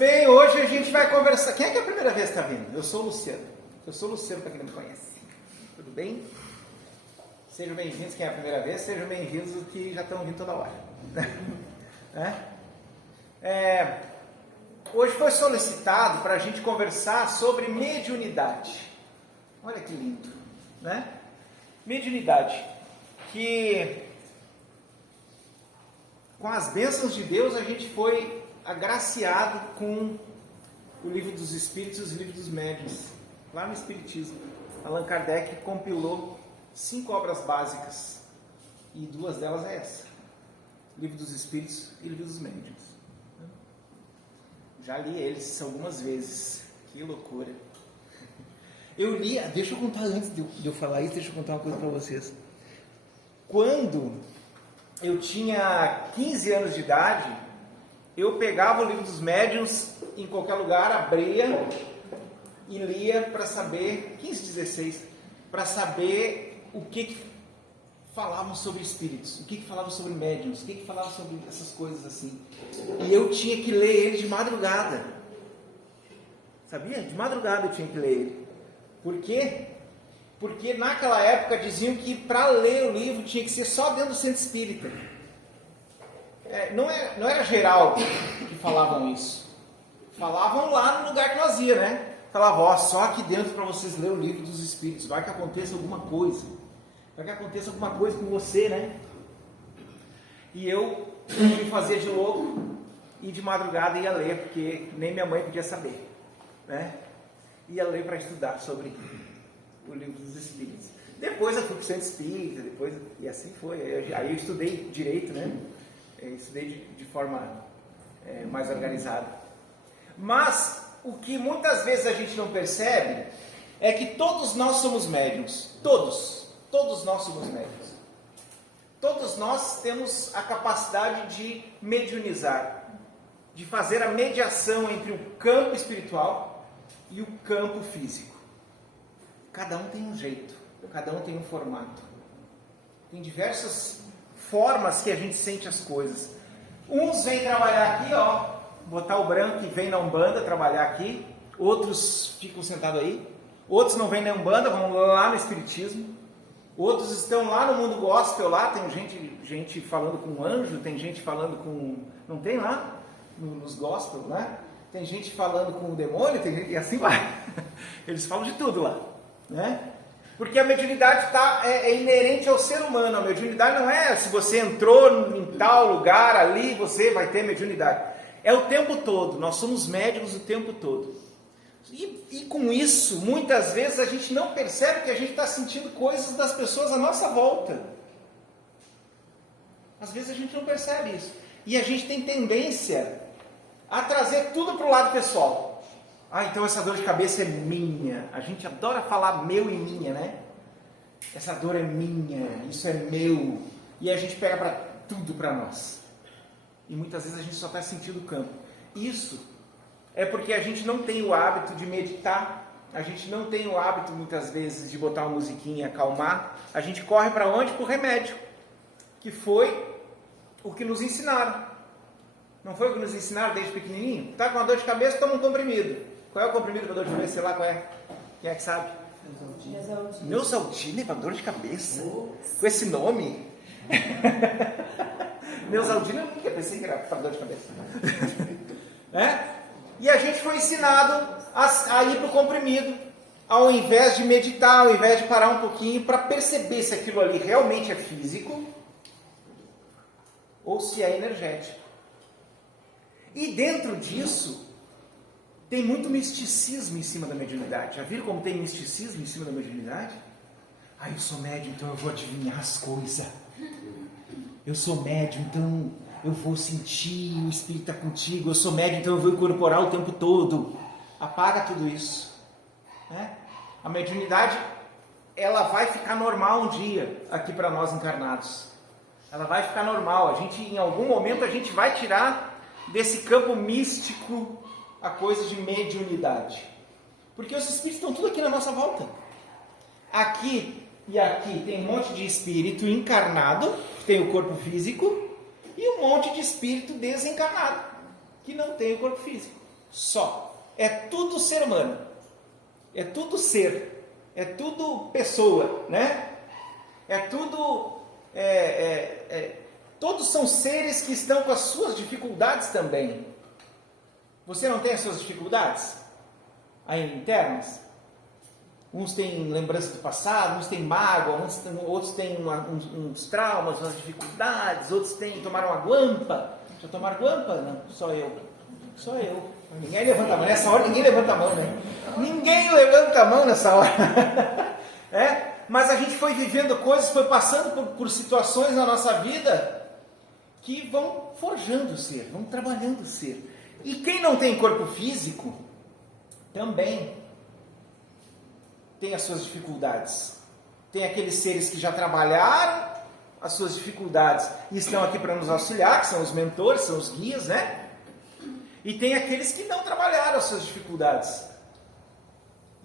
bem, hoje a gente vai conversar. Quem é que é a primeira vez que está vindo? Eu sou o Luciano. Eu sou o Luciano, para quem não me conhece. Tudo bem? Sejam bem-vindos, quem é a primeira vez, sejam bem-vindos os que já estão vindo toda hora. Hoje foi solicitado para a gente conversar sobre mediunidade. Olha que lindo, né? Mediunidade, que com as bênçãos de Deus a gente foi agraciado com o Livro dos Espíritos e os Livros dos Médiuns, lá no Espiritismo. Allan Kardec compilou 5 obras básicas, e 2 delas é essa: Livro dos Espíritos e Livro dos Médiuns. Já li eles algumas vezes, que loucura. Eu li, deixa eu contar antes de eu falar isso, deixa eu contar uma coisa para vocês. Quando eu tinha 15 anos de idade, eu pegava o Livro dos Médiuns em qualquer lugar, abria e lia para saber, 15, 16, para saber o que falavam sobre espíritos, o que falavam sobre médiuns, o que falavam sobre essas coisas assim. E eu tinha que ler ele de madrugada. Sabia? De madrugada eu tinha que ler ele. Por quê? Porque naquela época diziam que para ler o livro tinha que ser só dentro do centro espírita. Não era geral que falavam isso. Falavam lá no lugar que nós ia, né? Falavam, só aqui dentro para vocês lerem o livro dos espíritos. Vai que aconteça alguma coisa. Vai que aconteça alguma coisa com você, né? E eu me fazia de louco e de madrugada ia ler, porque nem minha mãe podia saber, né? Ia ler para estudar sobre o Livro dos Espíritos. Depois eu fui para o Centro Espírita, e assim foi. Aí eu estudei direito, né? Eu estudei de forma mais organizada. Mas o que muitas vezes a gente não percebe é que todos nós somos médiuns. Todos nós somos médiuns. Todos nós temos a capacidade de mediunizar, de fazer a mediação entre o campo espiritual e o campo físico. Cada um tem um jeito, cada um tem um formato. Tem diversas formas que a gente sente as coisas. Uns vêm trabalhar aqui, botar o branco e vem na Umbanda trabalhar aqui. Outros ficam sentados aí. Outros não vêm na Umbanda, vão lá no Espiritismo. Outros estão lá no mundo gospel, lá tem gente falando com anjo, tem gente falando com... Não tem lá? Nos gospel, né? Tem gente falando com o demônio, tem gente... e assim vai. Eles falam de tudo lá, né? Porque a mediunidade é inerente ao ser humano. A mediunidade não é se você entrou em tal lugar ali, você vai ter mediunidade. É o tempo todo, nós somos médiuns o tempo todo. E com isso, muitas vezes a gente não percebe que a gente está sentindo coisas das pessoas à nossa volta. Às vezes a gente não percebe isso. E a gente tem tendência a trazer tudo para o lado pessoal. Então essa dor de cabeça é minha. A gente adora falar meu e minha, né? Essa dor é minha, isso é meu. E a gente pega tudo para nós. E muitas vezes a gente só está sentindo o campo. Isso é porque a gente não tem o hábito de meditar. A gente não tem o hábito, muitas vezes, de botar uma musiquinha e acalmar. A gente corre para onde? Para o remédio. Que foi o que nos ensinaram. Não foi o que nos ensinaram desde pequenininho? Tá com uma dor de cabeça, toma um comprimido. Qual é o comprimido para dor de cabeça? Sei lá qual é. Quem é que sabe? Neosaldina para dor de cabeça? Com esse nome? Neosaldina, eu nunca pensei que era para dor de cabeça. E a gente foi ensinado a ir para o comprimido, ao invés de meditar, ao invés de parar um pouquinho para perceber se aquilo ali realmente é físico ou se é energético. E dentro disso, tem muito misticismo em cima da mediunidade. Já viram como tem misticismo em cima da mediunidade? Eu sou médium, então eu vou adivinhar as coisas. Eu sou médium, então eu vou sentir, o espírito está contigo. Eu sou médium, então eu vou incorporar o tempo todo. Apaga tudo isso. A mediunidade, ela vai ficar normal um dia aqui para nós encarnados. Ela vai ficar normal. Em algum momento, a gente vai tirar desse campo místico a coisa de mediunidade. Porque os espíritos estão tudo aqui na nossa volta. Aqui e aqui tem um monte de espírito encarnado, que tem o corpo físico, e um monte de espírito desencarnado, que não tem o corpo físico. Só. É tudo ser humano. É tudo ser. É tudo pessoa, né? É tudo... todos são seres que estão com as suas dificuldades também. Você não tem as suas dificuldades aí internas? Uns têm lembrança do passado, uns têm mágoa, outros têm uns traumas, umas dificuldades, outros tomaram uma guampa. Já tomaram guampa? Não, só eu. Só eu. Ninguém levanta a mão. Nessa hora ninguém levanta a mão, né? Ninguém levanta a mão nessa hora. Mas a gente foi vivendo coisas, foi passando por situações na nossa vida que vão forjando o ser, vão trabalhando o ser. E quem não tem corpo físico, também tem as suas dificuldades. Tem aqueles seres que já trabalharam as suas dificuldades e estão aqui para nos auxiliar, que são os mentores, são os guias, né? E tem aqueles que não trabalharam as suas dificuldades.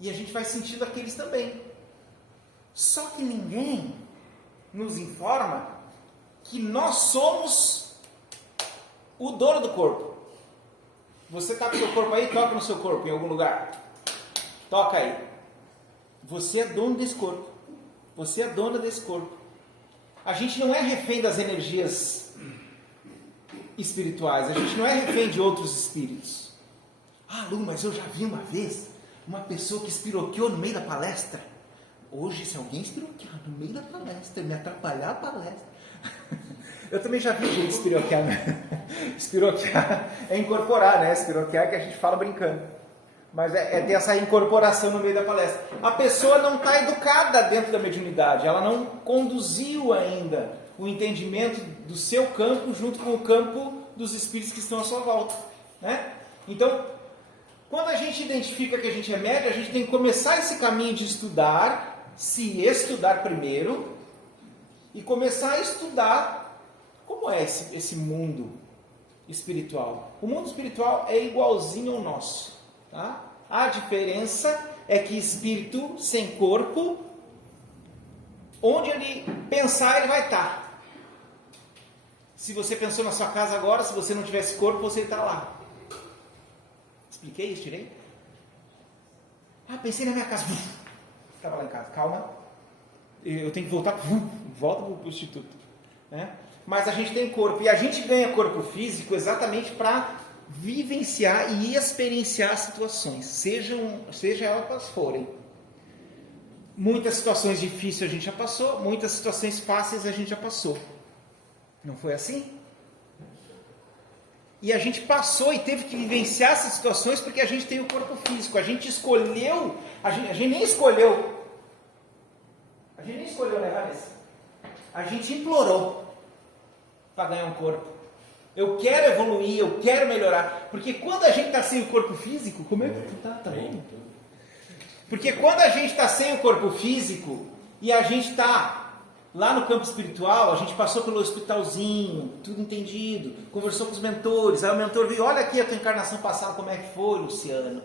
E a gente vai sentindo aqueles também. Só que ninguém nos informa que nós somos o dono do corpo. Você está com o seu corpo aí? Toca no seu corpo em algum lugar. Toca aí. Você é dono desse corpo. Você é dona desse corpo. A gente não é refém das energias espirituais. A gente não é refém de outros espíritos. Ah, Lu, mas eu já vi uma vez uma pessoa que espiroqueou no meio da palestra. Hoje, se alguém espiroquear no meio da palestra, me atrapalhar a palestra... Eu também já vi gente espiroquear. Espiroquear é incorporar, né? Espiroquear é que a gente fala brincando. Mas é ter essa incorporação no meio da palestra. A pessoa não está educada dentro da mediunidade. Ela não conduziu ainda o entendimento do seu campo junto com o campo dos espíritos que estão à sua volta, né? Então, quando a gente identifica que a gente é médium, a gente tem que começar esse caminho de estudar, se estudar primeiro, e começar a estudar como é esse mundo espiritual. O mundo espiritual é igualzinho ao nosso, tá? A diferença é que espírito sem corpo, onde ele pensar, ele vai estar. Se você pensou na sua casa agora, se você não tivesse corpo, você está lá. Expliquei isso, tirei? Ah, pensei na minha casa. Estava lá em casa. Calma. Eu tenho que voltar. Volta para o instituto. Né? Mas a gente tem corpo. E a gente ganha corpo físico exatamente para vivenciar e experienciar situações. Seja elas quais forem. Muitas situações difíceis a gente já passou. Muitas situações fáceis a gente já passou. Não foi assim? E a gente passou e teve que vivenciar essas situações porque a gente tem o corpo físico. A gente escolheu, a gente nem escolheu. A gente nem escolheu, né, Vanessa? A gente implorou para ganhar um corpo. Eu quero evoluir, eu quero melhorar. Porque quando a gente está sem o corpo físico, como é que tá? Tá bom? Porque quando a gente está sem o corpo físico e a gente está lá no campo espiritual, a gente passou pelo hospitalzinho, tudo entendido, conversou com os mentores, aí o mentor viu, olha aqui a tua encarnação passada, como é que foi, Luciano?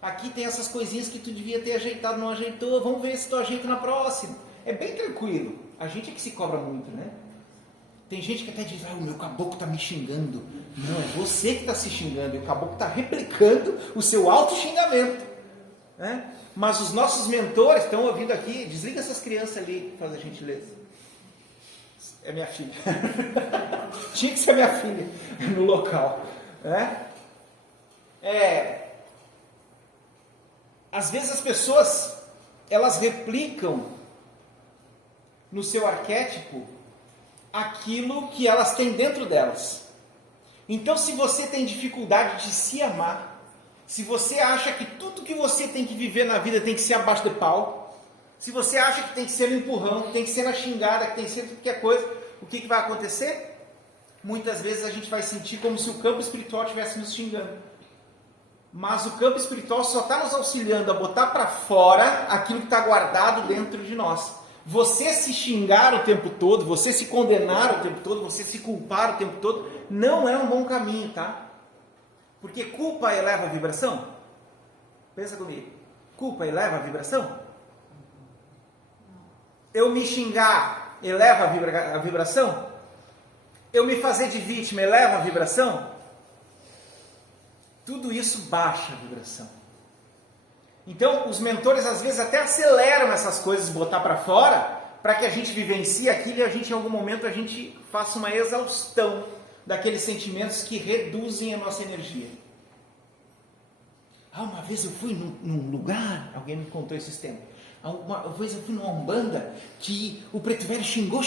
Aqui tem essas coisinhas que tu devia ter ajeitado, não ajeitou, vamos ver se tu ajeita na próxima. É bem tranquilo. A gente é que se cobra muito, né? Tem gente que até diz, o meu caboclo está me xingando. Não, é você que está se xingando, e o caboclo está replicando o seu auto-xingamento. Né? Mas os nossos mentores estão ouvindo aqui, desliga essas crianças ali, faz a gentileza. É minha filha. Tinha que ser minha filha no local. Né? Às vezes as pessoas, elas replicam no seu arquétipo aquilo que elas têm dentro delas. Então, se você tem dificuldade de se amar, se você acha que tudo que você tem que viver na vida tem que ser abaixo de pau, se você acha que tem que ser no empurrão, que tem que ser na xingada, que tem que ser tudo que é coisa, o que vai acontecer? Muitas vezes a gente vai sentir como se o campo espiritual estivesse nos xingando. Mas o campo espiritual só está nos auxiliando a botar para fora aquilo que está guardado dentro de nós. Você se xingar o tempo todo, você se condenar o tempo todo, você se culpar o tempo todo, não é um bom caminho, tá? Porque culpa eleva a vibração? Pensa comigo. Culpa eleva a vibração? Eu me xingar eleva a vibração? Eu me fazer de vítima eleva a vibração? tudo isso baixa a vibração. Então, os mentores às vezes até aceleram essas coisas, botar para fora, para que a gente vivencie aquilo e a gente, em algum momento, a gente faça uma exaustão daqueles sentimentos que reduzem a nossa energia. Uma vez eu fui num lugar, alguém me contou esses tempos, uma vez eu fui numa umbanda que o preto velho xingou.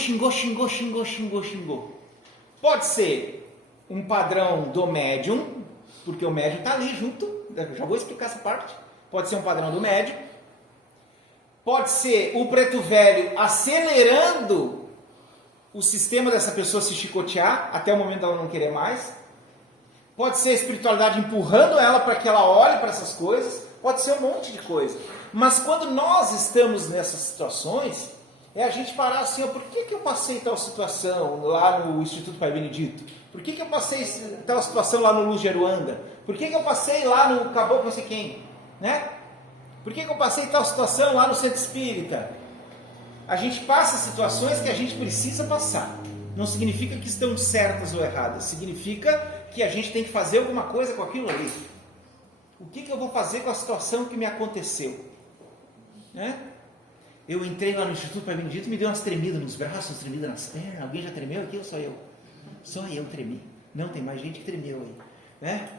Pode ser um padrão do médium, porque o médium está ali junto, já vou explicar essa parte. Pode ser um padrão do médium. Pode ser o preto velho acelerando o sistema dessa pessoa se chicotear até o momento dela não querer mais. Pode ser a espiritualidade empurrando ela para que ela olhe para essas coisas. Pode ser um monte de coisa. Mas quando nós estamos nessas situações, é a gente parar assim, por que eu passei tal situação lá no Instituto Pai Benedito? Por que eu passei tal situação lá no Luz de Aruanda? Por que eu passei lá no Caboclo não sei quem? Né? Por que eu passei tal situação lá no Centro Espírita? A gente passa situações que a gente precisa passar. Não significa que estão certas ou erradas. Significa que a gente tem que fazer alguma coisa com aquilo ali. O que eu vou fazer com a situação que me aconteceu? Né? Eu entrei lá no Instituto Pai Benedito e me deu umas tremidas nos braços, umas tremidas nas pernas. Alguém já tremeu aqui ou só eu? Só eu tremi. Não, tem mais gente que tremeu aí. Né?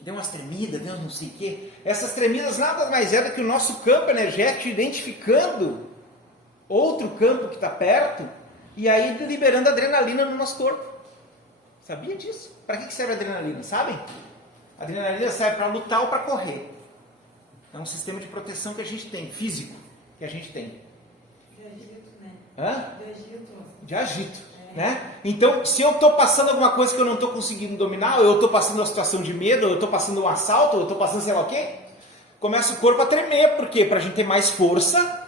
Deu umas tremidas, deu não sei o quê. Essas tremidas nada mais é do que o nosso campo energético identificando outro campo que está perto e aí liberando adrenalina no nosso corpo. Sabia disso? Para que serve a adrenalina? Sabem? A adrenalina serve para lutar ou para correr. É um sistema de proteção que a gente tem, físico, que a gente tem. De agito, né? Hã? De agito. De agito. Né? Então, se eu estou passando alguma coisa que eu não estou conseguindo dominar, ou eu estou passando uma situação de medo, ou eu estou passando um assalto, ou eu estou passando sei lá o quê, começa o corpo a tremer. Por quê? Para a gente ter mais força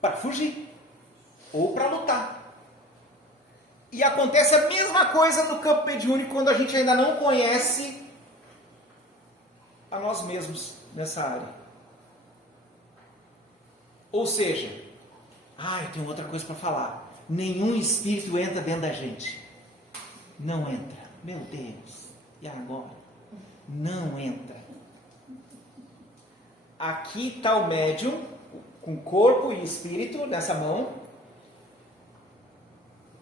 para fugir ou para lutar. E acontece a mesma coisa no campo mediúnico quando a gente ainda não conhece a nós mesmos nessa área. Ou seja, eu tenho outra coisa para falar. Nenhum espírito entra dentro da gente. Não entra. Meu Deus. E agora? Não entra. Aqui está o médium, com corpo e espírito nessa mão.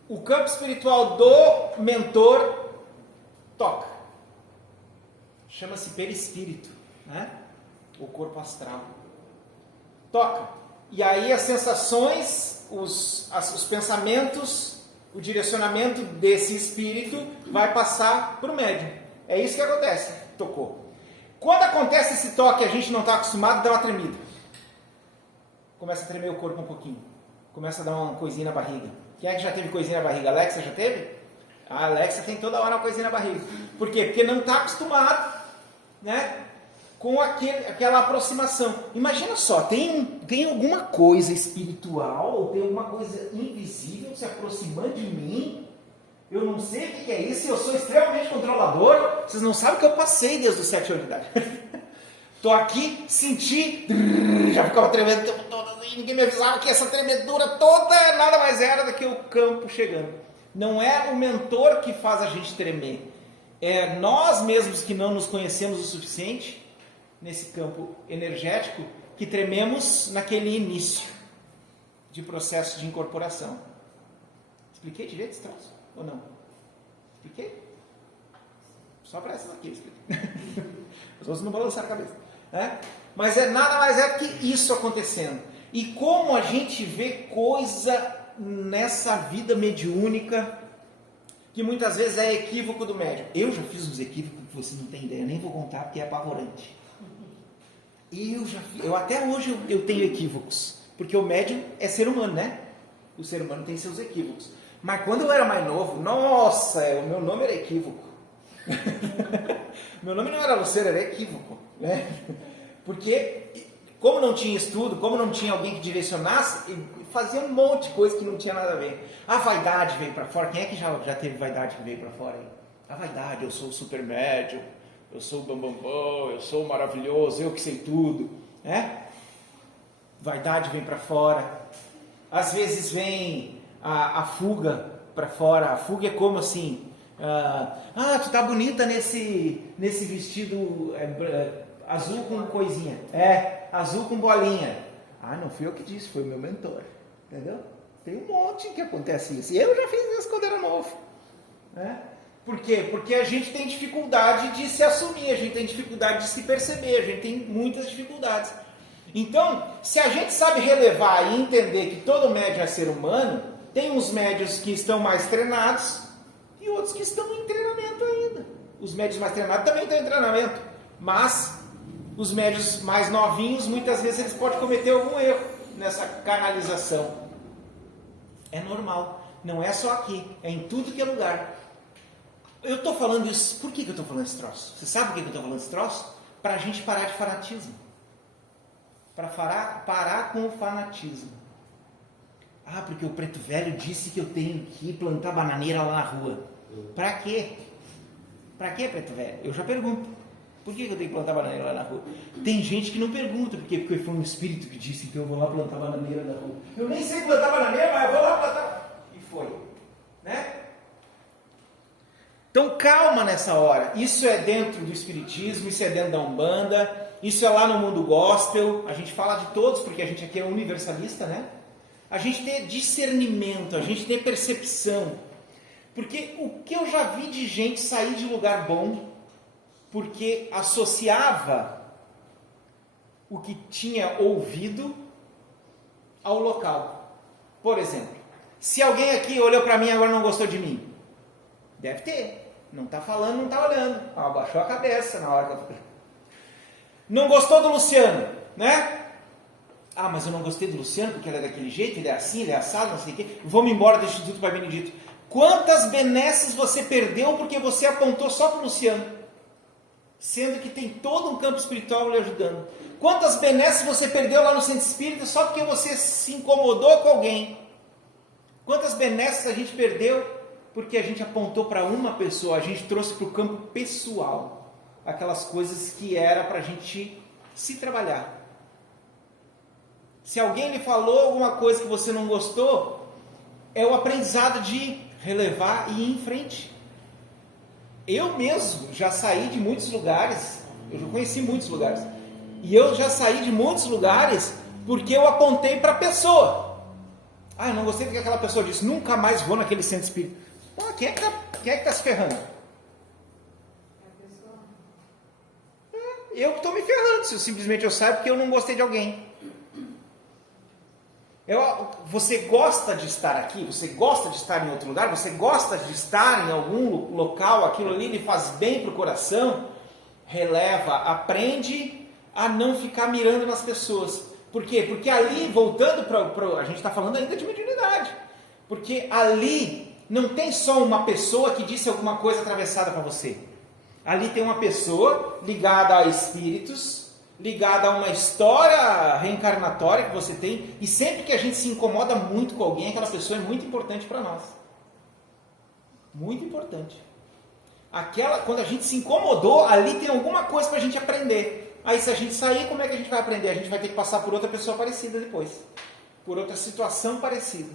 O campo espiritual do mentor toca. Chama-se perispírito, né? O corpo astral. Toca. E aí as sensações, os pensamentos, o direcionamento desse espírito vai passar para o médium. É isso que acontece. Tocou. Quando acontece esse toque, a gente não está acostumado, dá uma tremida. Começa a tremer o corpo um pouquinho. Começa a dar uma coisinha na barriga. Quem é que já teve coisinha na barriga? Alexa já teve? A Alexa tem toda hora uma coisinha na barriga. Por quê? Porque não está acostumado, né, com aquela aproximação. Imagina só, tem alguma coisa espiritual, ou tem alguma coisa invisível se aproximando de mim. Eu não sei o que é isso, eu sou extremamente controlador. Vocês não sabem o que eu passei desde os 7 anos de idade. Estou aqui, senti, já ficava tremendo o tempo todo, e ninguém me avisava que essa tremedura toda nada mais era do que o campo chegando. Não é o mentor que faz a gente tremer, é nós mesmos que não nos conhecemos o suficiente nesse campo energético que trememos naquele início de processo de incorporação. Expliquei direito esse troço? Ou não? Expliquei? Só para essas aqui eu expliquei. Os outros não balançaram a cabeça. Né? Mas nada mais é do que isso acontecendo. E como a gente vê coisa nessa vida mediúnica que muitas vezes é equívoco do médium. Eu já fiz uns equívocos que você não tem ideia, nem vou contar porque é apavorante. Eu até hoje eu tenho equívocos, porque o médium é ser humano, né? O ser humano tem seus equívocos. Mas quando eu era mais novo, nossa, o meu nome era equívoco. Meu nome não era Lucero, era equívoco, né? Porque como não tinha estudo, como não tinha alguém que direcionasse, fazia um monte de coisa que não tinha nada a ver. A vaidade veio para fora. Quem é que já teve vaidade que veio para fora aí? A vaidade, eu sou o super médium, eu sou o bambambam, eu sou o maravilhoso, eu que sei tudo, né? Vaidade vem para fora. Às vezes vem a fuga para fora. A fuga é como assim, Tu tá bonita nesse vestido azul com coisinha. Azul com bolinha. Não fui eu que disse, foi o meu mentor. Entendeu? Tem um monte que acontece isso. E eu já fiz isso quando era novo. Né? Por quê? Porque a gente tem dificuldade de se assumir, a gente tem dificuldade de se perceber, a gente tem muitas dificuldades. Então, se a gente sabe relevar e entender que todo médium é ser humano, tem uns médios que estão mais treinados e outros que estão em treinamento ainda. Os médios mais treinados também estão em treinamento, mas os médios mais novinhos, muitas vezes eles podem cometer algum erro nessa canalização. É normal, não é só aqui, é em tudo que é lugar. Eu estou falando isso, por que eu estou falando esse troço? Você sabe por que eu estou falando esse troço? Para a gente parar de fanatismo. Para parar com o fanatismo. Porque o preto velho disse que eu tenho que plantar bananeira lá na rua. Para quê? Para quê, preto velho? Eu já pergunto. Por que eu tenho que plantar bananeira lá na rua? Tem gente que não pergunta, porque foi um espírito que disse que eu vou lá plantar bananeira na rua. Eu nem sei plantar bananeira, mas eu vou lá plantar. E foi. Né? Então calma nessa hora. Isso é dentro do espiritismo, isso é dentro da Umbanda, isso é lá no mundo gospel. A gente fala de todos, porque a gente aqui é universalista, né? A gente tem discernimento, a gente tem percepção. Porque o que eu já vi de gente sair de lugar bom porque associava o que tinha ouvido ao local. Por exemplo, se alguém aqui olhou para mim e agora não gostou de mim, deve ter. Não está falando, não está olhando. Abaixou a cabeça na hora que eu... Não gostou do Luciano, né? Mas eu não gostei do Luciano porque ele é daquele jeito, ele é assim, ele é assado, não sei o quê. Vou-me embora do Instituto Pai Benedito. Quantas benesses você perdeu porque você apontou só para o Luciano? Sendo que tem todo um campo espiritual lhe ajudando. Quantas benesses você perdeu lá no Centro Espírita só porque você se incomodou com alguém? Quantas benesses a gente perdeu porque a gente apontou para uma pessoa, a gente trouxe para o campo pessoal aquelas coisas que era para a gente se trabalhar. Se alguém lhe falou alguma coisa que você não gostou, é o aprendizado de relevar e ir em frente. Eu mesmo já saí de muitos lugares, eu já conheci muitos lugares, e eu já saí de muitos lugares porque eu apontei para a pessoa. Eu não gostei do que aquela pessoa disse, nunca mais vou naquele centro espírita. Quem é que está se ferrando? Eu que estou me ferrando, se simplesmente eu saio porque eu não gostei de alguém. Você gosta de estar aqui? Você gosta de estar em outro lugar? Você gosta de estar em algum local? Aquilo ali lhe faz bem para o coração? Releva, aprende a não ficar mirando nas pessoas. Por quê? Porque ali, voltando a gente está falando ainda de mediunidade. Porque ali não tem só uma pessoa que disse alguma coisa atravessada para você. Ali tem uma pessoa ligada a espíritos, ligada a uma história reencarnatória que você tem, e sempre que a gente se incomoda muito com alguém, aquela pessoa é muito importante para nós. Muito importante. Quando a gente se incomodou, ali tem alguma coisa para a gente aprender. Aí se a gente sair, como é que a gente vai aprender? A gente vai ter que passar por outra pessoa parecida depois. Por outra situação parecida.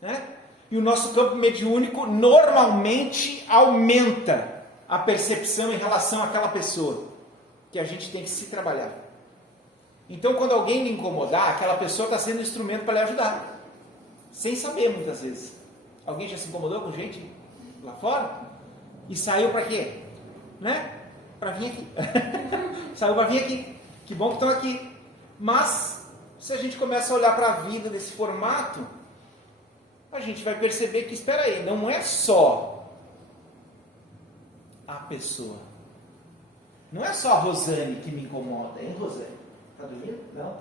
Né? E o nosso campo mediúnico normalmente aumenta a percepção em relação àquela pessoa, que a gente tem que se trabalhar. Então, quando alguém lhe incomodar, aquela pessoa está sendo um instrumento para lhe ajudar, sem saber muitas vezes. Alguém já se incomodou com gente lá fora? E saiu para quê? Né? Para vir aqui. Saiu para vir aqui. Que bom que estão aqui. Mas, se a gente começa a olhar para a vida desse formato, a gente vai perceber que, espera aí, não é só a pessoa. Não é só a Rosane que me incomoda, hein, Rosane? Está dormindo? Não.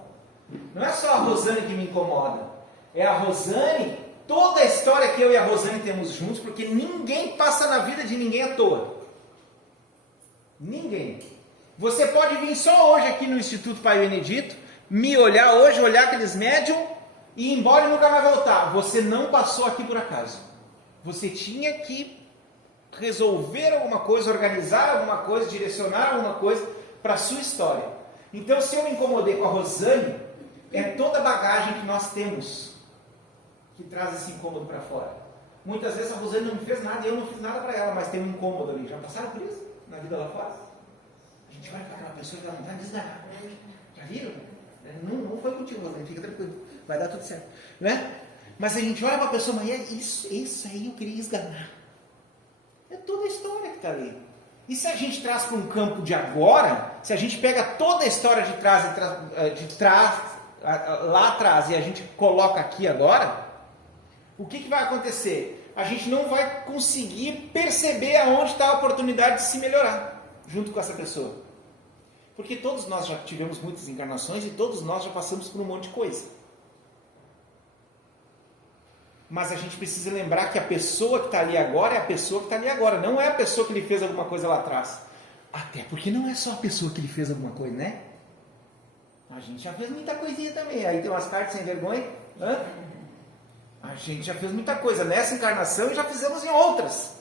Não é só a Rosane que me incomoda. É a Rosane, toda a história que eu e a Rosane temos juntos, porque ninguém passa na vida de ninguém à toa. Ninguém. Você pode vir só hoje aqui no Instituto Pai Benedito, me olhar hoje, olhar aqueles médium e ir embora e nunca mais voltar. Você não passou aqui por acaso. Você tinha que resolver alguma coisa, organizar alguma coisa, direcionar alguma coisa para a sua história. Então, se eu me incomodei com a Rosane, é toda a bagagem que nós temos que traz esse incômodo para fora. Muitas vezes a Rosane não me fez nada e eu não fiz nada para ela, mas tem um incômodo ali. Já passaram por isso na vida lá fora? A gente vai para aquela pessoa que ela não está desgarrada. Já viram? Não foi contigo, Rosane, fica tranquilo. Vai dar tudo certo. Né? Mas a gente olha para a pessoa, mas é isso aí eu queria esganar. É toda a história que está ali. E se a gente traz para um campo de agora, se a gente pega toda a história de trás lá atrás e a gente coloca aqui agora, o que vai acontecer? A gente não vai conseguir perceber aonde está a oportunidade de se melhorar junto com essa pessoa. Porque todos nós já tivemos muitas encarnações e todos nós já passamos por um monte de coisa. Mas a gente precisa lembrar que a pessoa que está ali agora é a pessoa que está ali agora. Não é a pessoa que lhe fez alguma coisa lá atrás. Até porque não é só a pessoa que lhe fez alguma coisa, né? A gente já fez muita coisinha também. Aí tem umas cartas sem vergonha. Hã? A gente já fez muita coisa nessa encarnação e já fizemos em outras.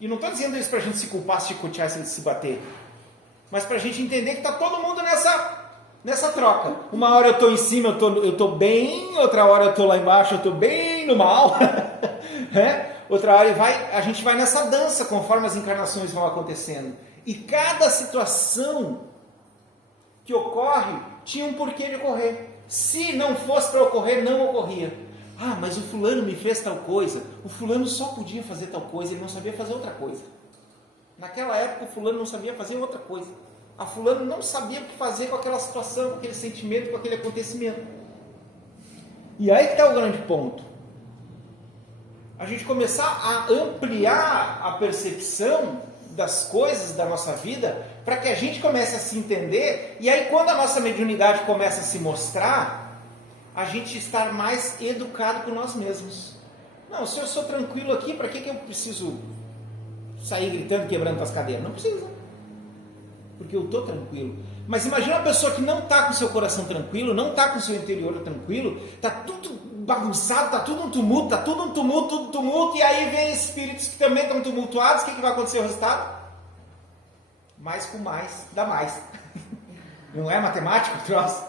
E não estou dizendo isso para a gente se culpar, se chicotear, se bater. Mas para a gente entender que está todo mundo nessa troca. Uma hora eu estou em cima, eu estou bem. Outra hora eu estou lá embaixo, eu estou bem no mal. Outra hora a gente vai nessa dança conforme as encarnações vão acontecendo. E cada situação que ocorre tinha um porquê de ocorrer. Se não fosse para ocorrer, não ocorria. Ah, mas o fulano me fez tal coisa. O fulano só podia fazer tal coisa, ele não sabia fazer outra coisa. Naquela época o fulano não sabia fazer outra coisa. A fulano não sabia o que fazer com aquela situação, com aquele sentimento, com aquele acontecimento. E aí que está o grande ponto. A gente começar a ampliar a percepção das coisas da nossa vida, para que a gente comece a se entender, e aí quando a nossa mediunidade começa a se mostrar, a gente estar mais educado com nós mesmos. Não, se eu sou tranquilo aqui, para que eu preciso sair gritando, quebrando as cadeiras? Não precisa. Porque eu estou tranquilo. Mas imagina uma pessoa que não está com seu coração tranquilo, não está com seu interior tranquilo, está tudo bagunçado, está tudo um tumulto, tudo um tumulto, e aí vem espíritos que também estão tumultuados, o que vai acontecer o resultado? Mais com mais, dá mais. Não é matemática o troço?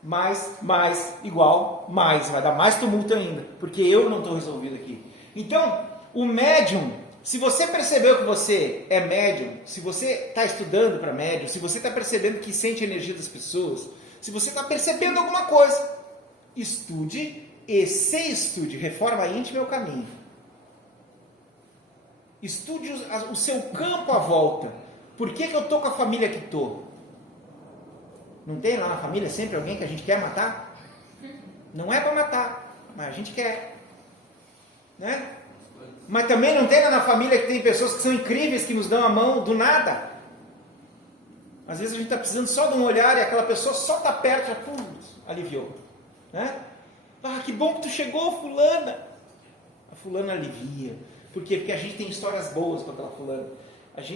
Mais, igual, mais, vai dar mais tumulto ainda, porque eu não estou resolvido aqui. Então, o médium, se você percebeu que você é médium, se você está estudando para médium, se você está percebendo que sente a energia das pessoas, se você está percebendo alguma coisa, estude e se estude. Reforma íntima é o caminho. Estude o seu campo à volta. Por que eu estou com a família que estou? Não tem lá na família sempre alguém que a gente quer matar? Não é para matar, mas a gente quer. Né? Mas também não tem lá na família que tem pessoas que são incríveis, que nos dão a mão do nada. Às vezes a gente está precisando só de um olhar e aquela pessoa só está perto, já aliviou. Né? Ah, que bom que tu chegou, fulana. A fulana alivia. Por quê? Porque a gente tem histórias boas com aquela fulana.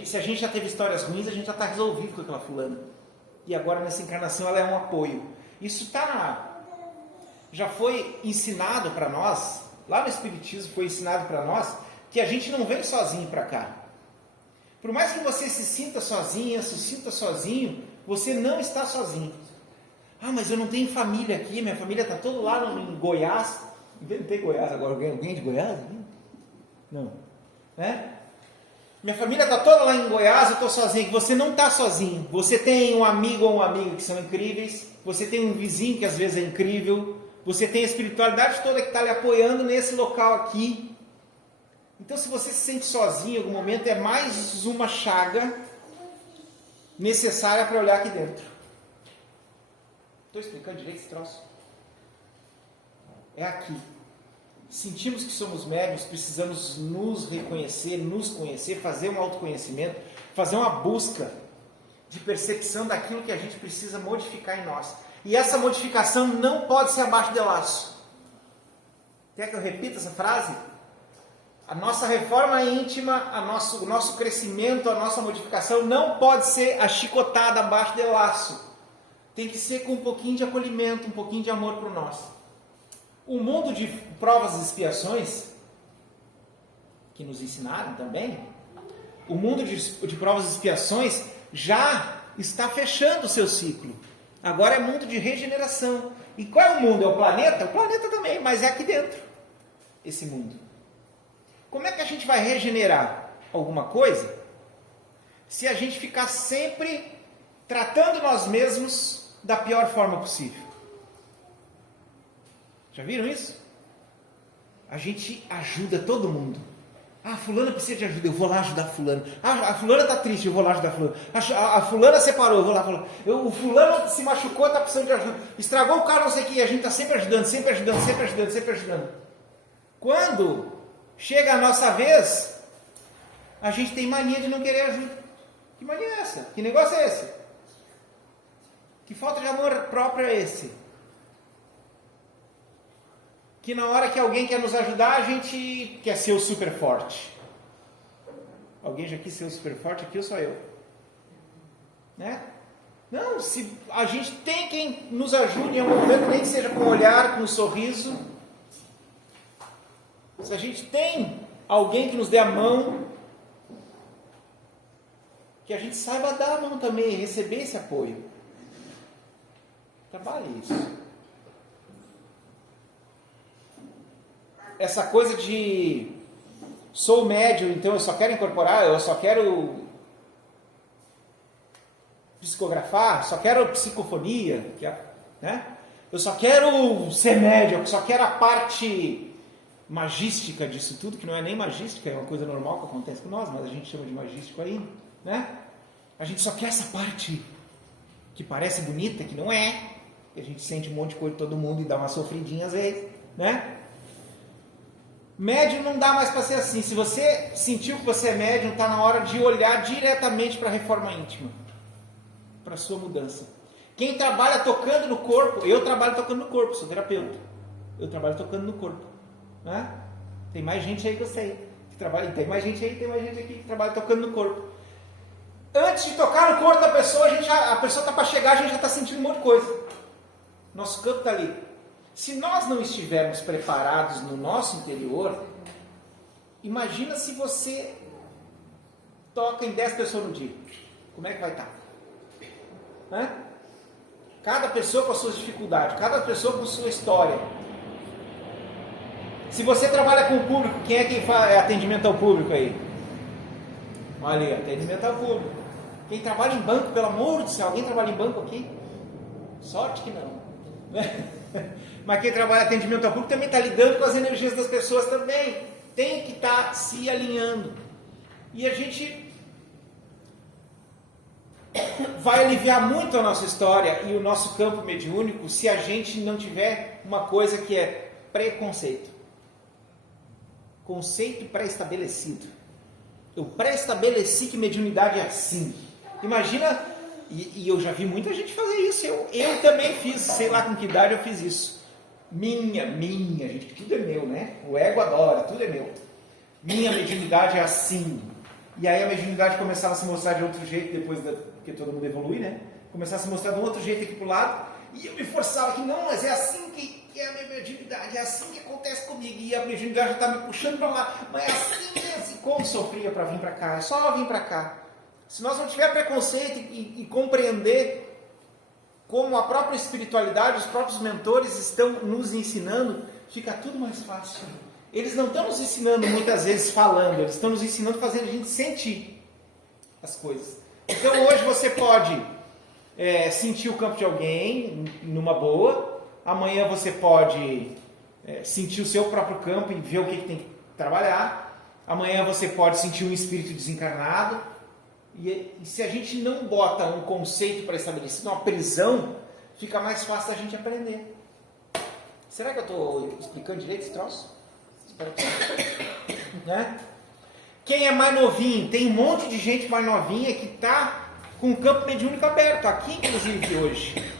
Se a gente já teve histórias ruins, a gente já está resolvido com aquela fulana. E agora nessa encarnação ela é um apoio. Isso já foi ensinado para nós, lá no Espiritismo foi ensinado para nós, que a gente não vem sozinho para cá. Por mais que você se sinta sozinha, se sinta sozinho, você não está sozinho. Ah, mas eu não tenho família aqui, minha família está toda lá em Goiás. Inventei Goiás agora, alguém de Goiás? Não. Minha família está toda lá em Goiás, eu estou sozinho. Você não está sozinho. Você tem um amigo ou uma amiga que são incríveis. Você tem um vizinho que às vezes é incrível. Você tem a espiritualidade toda que está lhe apoiando nesse local aqui. Então, se você se sente sozinho em algum momento, é mais uma chaga necessária para olhar aqui dentro. Estou explicando direito esse troço? É aqui. Sentimos que somos médiuns, precisamos nos reconhecer, nos conhecer, fazer um autoconhecimento, fazer uma busca de percepção daquilo que a gente precisa modificar em nós. E essa modificação não pode ser abaixo de laço. Quer que eu repita essa frase? A nossa reforma íntima, o nosso crescimento, a nossa modificação não pode ser achicotada abaixo de laço. Tem que ser com um pouquinho de acolhimento, um pouquinho de amor por nós. O mundo de provas e expiações, que nos ensinaram também, o mundo de provas e expiações já está fechando o seu ciclo. Agora é mundo de regeneração. E qual é o mundo? É o planeta? O planeta também, mas é aqui dentro. esse mundo? Como é que a gente vai regenerar alguma coisa se a gente ficar sempre tratando nós mesmos da pior forma possível? Já viram isso? A gente ajuda todo mundo. Ah, fulana precisa de ajuda, eu vou lá ajudar a fulana. Ah, a fulana está triste, eu vou lá ajudar a fulana. A fulana separou, eu vou lá. O fulano se machucou, está precisando de ajuda. Estragou o carro, não sei o que, e a gente está sempre ajudando, sempre ajudando, sempre ajudando, sempre ajudando. Quando chega a nossa vez, a gente tem mania de não querer ajuda. Que mania é essa? Que negócio é esse? Que falta de amor próprio é esse? Que na hora que alguém quer nos ajudar, a gente quer ser o super forte. Alguém já quis ser o super forte aqui ou só eu? Né? Não, se a gente tem quem nos ajude em algum momento, nem que seja com um olhar, com um sorriso. Se a gente tem alguém que nos dê a mão, que a gente saiba dar a mão também, receber esse apoio. Trabalhe isso. Essa coisa de sou médium, então eu só quero incorporar, eu só quero psicografar, só quero psicofonia, né? Eu só quero ser médium, eu só quero a parte magística disso tudo, que não é nem magística, é uma coisa normal que acontece com nós, mas a gente chama de magístico aí, né? A gente só quer essa parte que parece bonita, que não é, que a gente sente um monte de coisa de todo mundo e dá uma sofridinha às vezes, né? Médium não dá mais para ser assim. Se você sentiu que você é médium, está na hora de olhar diretamente para a reforma íntima, para a sua mudança. Quem trabalha tocando no corpo, eu trabalho tocando no corpo, sou terapeuta. Eu trabalho tocando no corpo. Né? Tem mais gente aí que eu sei. Que trabalha, tem mais gente aqui que trabalha tocando no corpo. Antes de tocar no corpo da pessoa, a pessoa está para chegar, a gente já está sentindo um monte de coisa. Nosso campo está ali. Se nós não estivermos preparados no nosso interior, imagina se você toca em 10 pessoas no dia. Como é que vai estar? Né? Cada pessoa com as suas dificuldades, cada pessoa com a sua história. Se você trabalha com o público, quem é que faz atendimento ao público aí? Olha aí, atendimento ao público. Quem trabalha em banco, pelo amor do céu, alguém trabalha em banco aqui? Sorte que não. Mas quem trabalha atendimento ao público também está lidando com as energias das pessoas também. Tem que estar se alinhando. E a gente vai aliviar muito a nossa história e o nosso campo mediúnico se a gente não tiver uma coisa que é preconceito. Conceito pré-estabelecido. Eu pré-estabeleci que mediunidade é assim. Imagina, e eu já vi muita gente fazer isso. Eu também fiz, sei lá com que idade eu fiz isso. Minha, gente, tudo é meu, né? O ego adora, tudo é meu. Minha mediunidade é assim. E aí a mediunidade começava a se mostrar de outro jeito, depois porque todo mundo evolui, né? Começava a se mostrar de um outro jeito aqui pro lado, e eu me forçava que não, mas é assim que é a minha mediunidade, é assim que acontece comigo, e a mediunidade já está me puxando para lá, mas é assim, como sofria para vir para cá, é só vir para cá. Se nós não tiver preconceito e compreender como a própria espiritualidade, os próprios mentores estão nos ensinando, fica tudo mais fácil. Eles não estão nos ensinando muitas vezes falando, eles estão nos ensinando fazendo a gente sentir as coisas. Então hoje você pode sentir o campo de alguém numa boa, amanhã você pode sentir o seu próprio campo e ver o que tem que trabalhar, amanhã você pode sentir um espírito desencarnado. E se a gente não bota um conceito para estabelecer, uma prisão, fica mais fácil a gente aprender. Será que eu estou explicando direito esse troço? Espero que sim. Né? Quem é mais novinho, tem um monte de gente mais novinha que está com o campo mediúnico aberto, aqui inclusive hoje.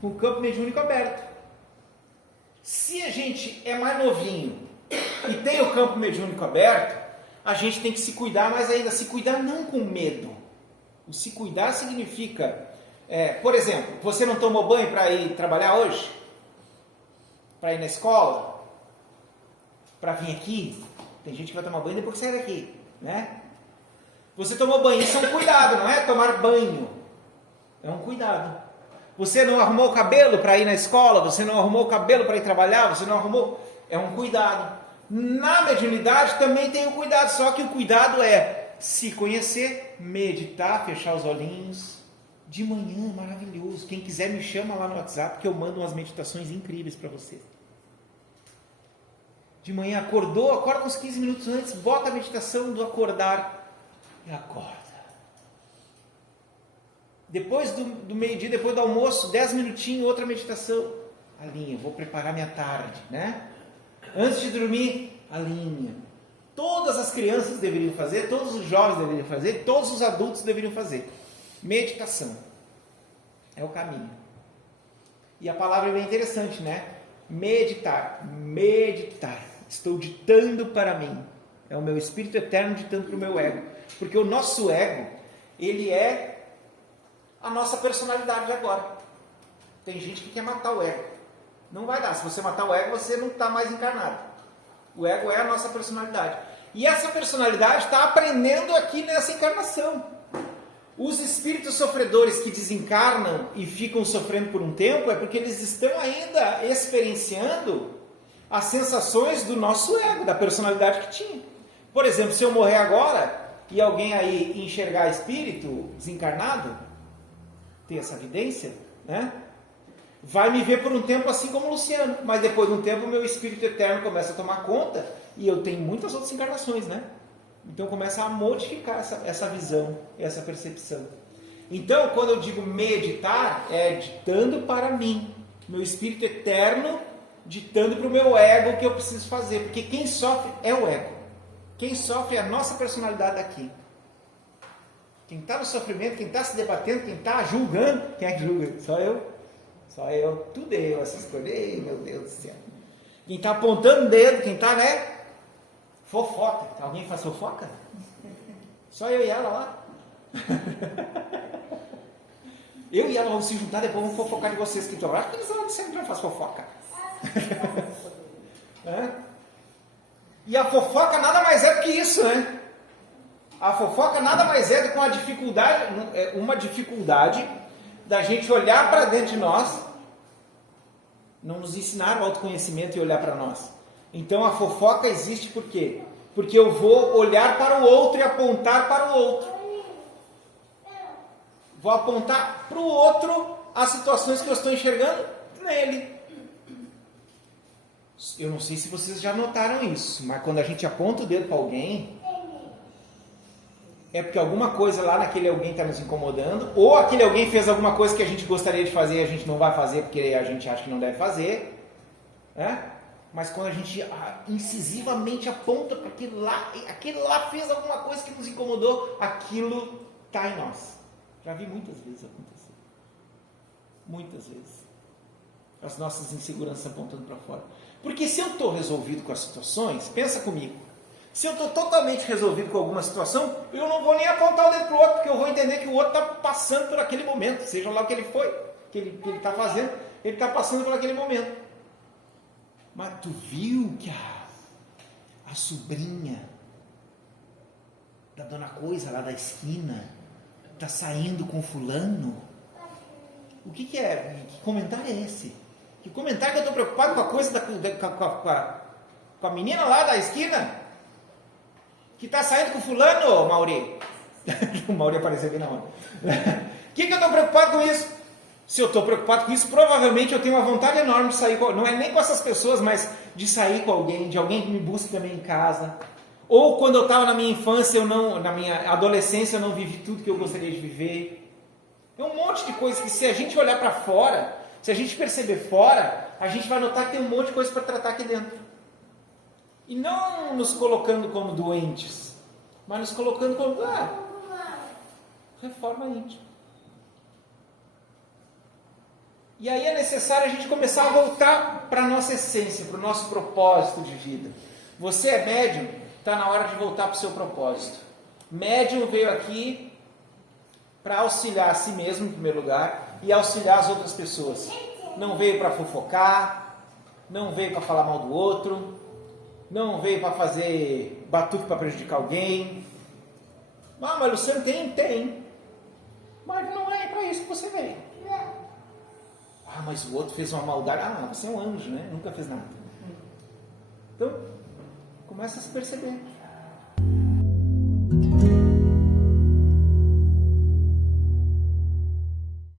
Com o campo mediúnico aberto. Se a gente é mais novinho e tem o campo mediúnico aberto, a gente tem que se cuidar mais ainda. Se cuidar não com medo. O se cuidar significa, por exemplo, você não tomou banho para ir trabalhar hoje? Para ir na escola? Para vir aqui? Tem gente que vai tomar banho depois que sai daqui, né? Você tomou banho, isso é um cuidado, não é tomar banho. É um cuidado. Você não arrumou o cabelo para ir na escola, você não arrumou o cabelo para ir trabalhar, você não arrumou... É um cuidado. Na mediunidade também tem o cuidado, só que o cuidado é se conhecer, meditar, fechar os olhinhos. De manhã, maravilhoso. Quem quiser me chama lá no WhatsApp que eu mando umas meditações incríveis para você. De manhã acordou, acorda uns 15 minutos antes, bota a meditação do acordar e acorda. Depois do meio-dia, depois do almoço, 10 minutinhos, outra meditação. Alinha, vou preparar minha tarde, né? Antes de dormir, alinha. Todas as crianças deveriam fazer, todos os jovens deveriam fazer, todos os adultos deveriam fazer. Meditação. É o caminho. E a palavra é bem interessante, né? Meditar. Meditar. Estou ditando para mim. É o meu espírito eterno ditando para o meu ego. Porque o nosso ego, ele é a nossa personalidade de agora. Tem gente que quer matar o ego. Não vai dar. Se você matar o ego, você não está mais encarnado. O ego é a nossa personalidade. E essa personalidade está aprendendo aqui nessa encarnação. Os espíritos sofredores que desencarnam e ficam sofrendo por um tempo é porque eles estão ainda experienciando as sensações do nosso ego, da personalidade que tinha. Por exemplo, se eu morrer agora e alguém aí enxergar espírito desencarnado, ter essa evidência, né? Vai me ver por um tempo assim como o Luciano, mas depois de um tempo o meu espírito eterno começa a tomar conta e eu tenho muitas outras encarnações, né? Então começa a modificar essa visão, essa percepção. Então, quando eu digo meditar, é ditando para mim, meu espírito eterno, ditando para o meu ego o que eu preciso fazer. Porque quem sofre é o ego. Quem sofre é a nossa personalidade aqui. Quem está no sofrimento, quem está se debatendo, quem está julgando, quem é que julga? Só eu. Só eu. Tudo eu, essas coisas. Ei, meu Deus do céu. Quem está apontando o dedo, quem está, né? Fofoca. Alguém faz fofoca? Só eu e ela lá. Eu e ela vamos se juntar, depois vamos fofocar de vocês. Que acho que eles vão sempre faz fofoca. É? E a fofoca nada mais é do que isso, né? A fofoca nada mais é do que uma dificuldade da gente olhar para dentro de nós. Não nos ensinaram autoconhecimento e olhar para nós. Então a fofoca existe por quê? Porque eu vou olhar para o outro e apontar para o outro. Vou apontar para o outro as situações que eu estou enxergando nele. Eu não sei se vocês já notaram isso, mas quando a gente aponta o dedo para alguém, é porque alguma coisa lá naquele alguém está nos incomodando, ou aquele alguém fez alguma coisa que a gente gostaria de fazer e a gente não vai fazer porque a gente acha que não deve fazer, né? Mas quando a gente incisivamente aponta para aquele lá fez alguma coisa que nos incomodou, aquilo está em nós. Já vi muitas vezes acontecer. Muitas vezes. As nossas inseguranças apontando para fora. Porque se eu estou resolvido com as situações, pensa comigo. Se eu estou totalmente resolvido com alguma situação, eu não vou nem apontar o dedo para o outro, porque eu vou entender que o outro está passando por aquele momento, seja lá o que ele foi, que ele está fazendo, ele está passando por aquele momento. Mas tu viu que a sobrinha da dona Coisa lá da esquina está saindo com fulano? O que é? Que comentário é esse? Que comentário que eu estou preocupado com a coisa com a menina lá da esquina? Que está saindo com fulano, Mauri? O Mauri apareceu aqui na hora. O que eu estou preocupado com isso? Se eu estou preocupado com isso, provavelmente eu tenho uma vontade enorme de sair com... Não é nem com essas pessoas, mas de sair com alguém, de alguém que me busque também em casa. Ou quando eu estava na minha infância, na minha adolescência, eu não vivi tudo que eu gostaria de viver. É um monte de coisa que se a gente olhar para fora, se a gente perceber fora, a gente vai notar que tem um monte de coisa para tratar aqui dentro. E não nos colocando como doentes, mas nos colocando como reforma íntima. E aí é necessário a gente começar a voltar para a nossa essência, para o nosso propósito de vida. Você é médium, está na hora de voltar para o seu propósito. Médium veio aqui para auxiliar a si mesmo, em primeiro lugar, e auxiliar as outras pessoas. Não veio para fofocar, não veio para falar mal do outro, não veio para fazer batuque para prejudicar alguém. Mas Luciano tem. Mas não é para isso que você veio. Mas o outro fez uma maldade. Você é um anjo, né? Nunca fez nada. Então, começa a se perceber.